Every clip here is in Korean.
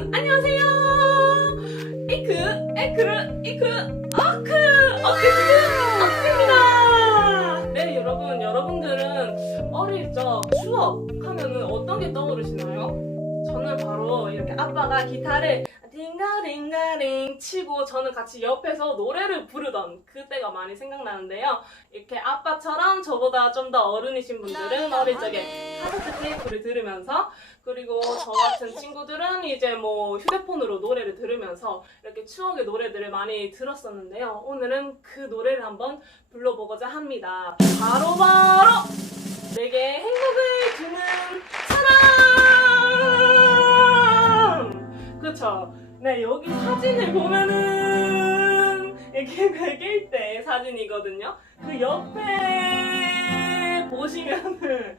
여러분 안녕하세요. 이크 에크르 이크 어크 어크 어크입니다. 네 여러분 여러분들은 어릴 적 추억 하면은 어떤 게 떠오르시나요? 저는 바로 이렇게 아빠가 기타를 딩가딩가딩 치고 저는 같이 옆에서 노래를 부르던 그때가 많이 생각나는데요. 이렇게 아빠처럼 저보다 좀 더 어른이신 분들은 어릴 적에 카세트 테이프를 들으면서 그리고 저 같은 친구들은 이제 뭐 휴대폰으로 노래를 들으면서 이렇게 추억의 노래들을 많이 들었었는데요. 오늘은 그 노래를 한번 불러보고자 합니다. 바로 바로 내게 행복을 주는 네 여기 사진을 보면은 이렇게 베개일 때 사진이거든요. 그 옆에 보시면은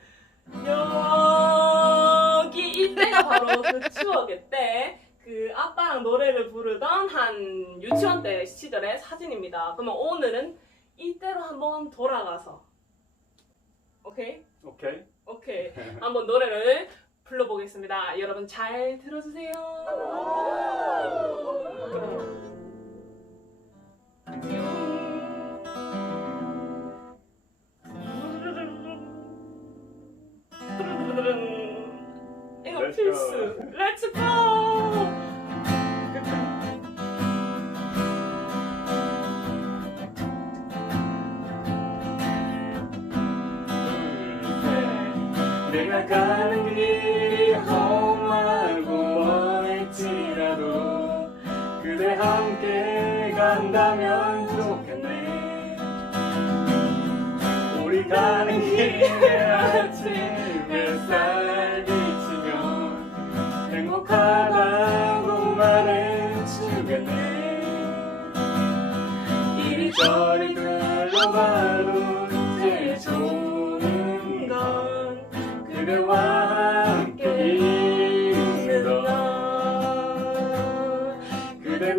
여기 이때가 바로 그 추억의 때. 그 아빠랑 노래를 부르던 한 유치원 때 시절의 사진입니다. 그러면 오늘은 이때로 한번 돌아가서 오케이? 오케이. 오케이. 한번 노래를 불러보겠습니다. 여러분 잘 들어주세요. 이거 필수. go. Let's go. 내가 가는 길 이 험하고 멀지라도 그대 함께 간다면 좋겠네. 우리 가는 길에 아침 햇살 비치면 행복하다고 말해주겠네. 이리저리 둘러봐도 제일 좋은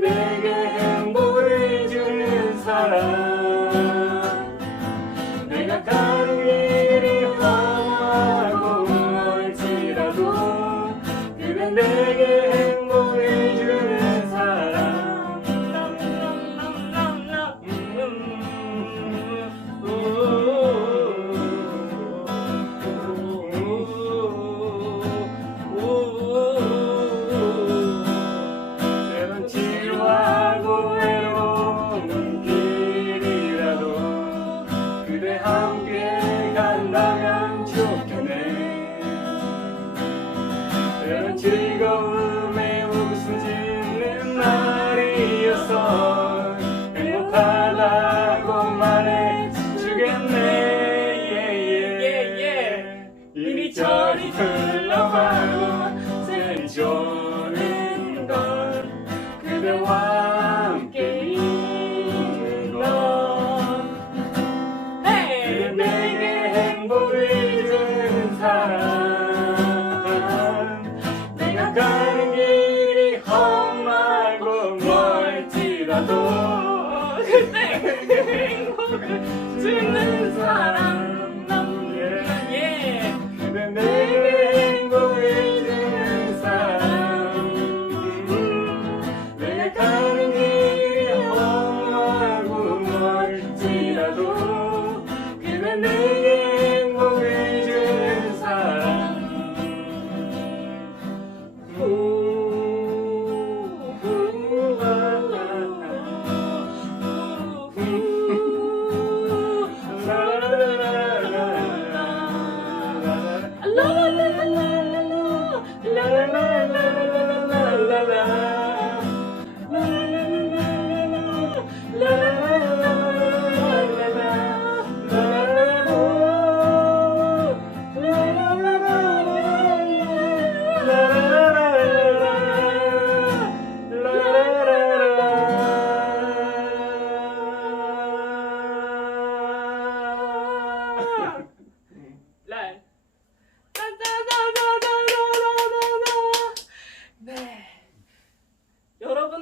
mega 둘러봐도 제일 좋은 건 그대와 함께 있는 것 그대 네. 내게 행복을 주는 사람. 내가 가는 길이 험하고 멀지라도. 그때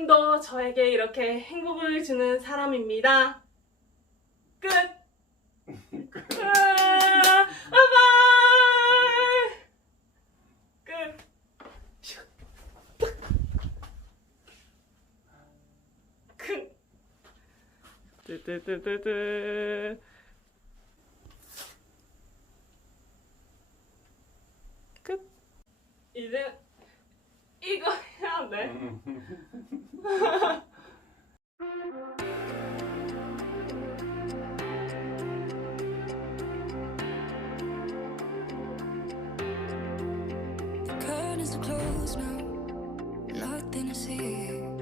조금 더 저에게 이렇게 행복을 주는 사람입니다. 끝! 아, 바이바이! 끝! 끝! 뜨뜨뜨뜨 끝! 이제 이거 해야 돼. The curtains are closed now, nothing to see.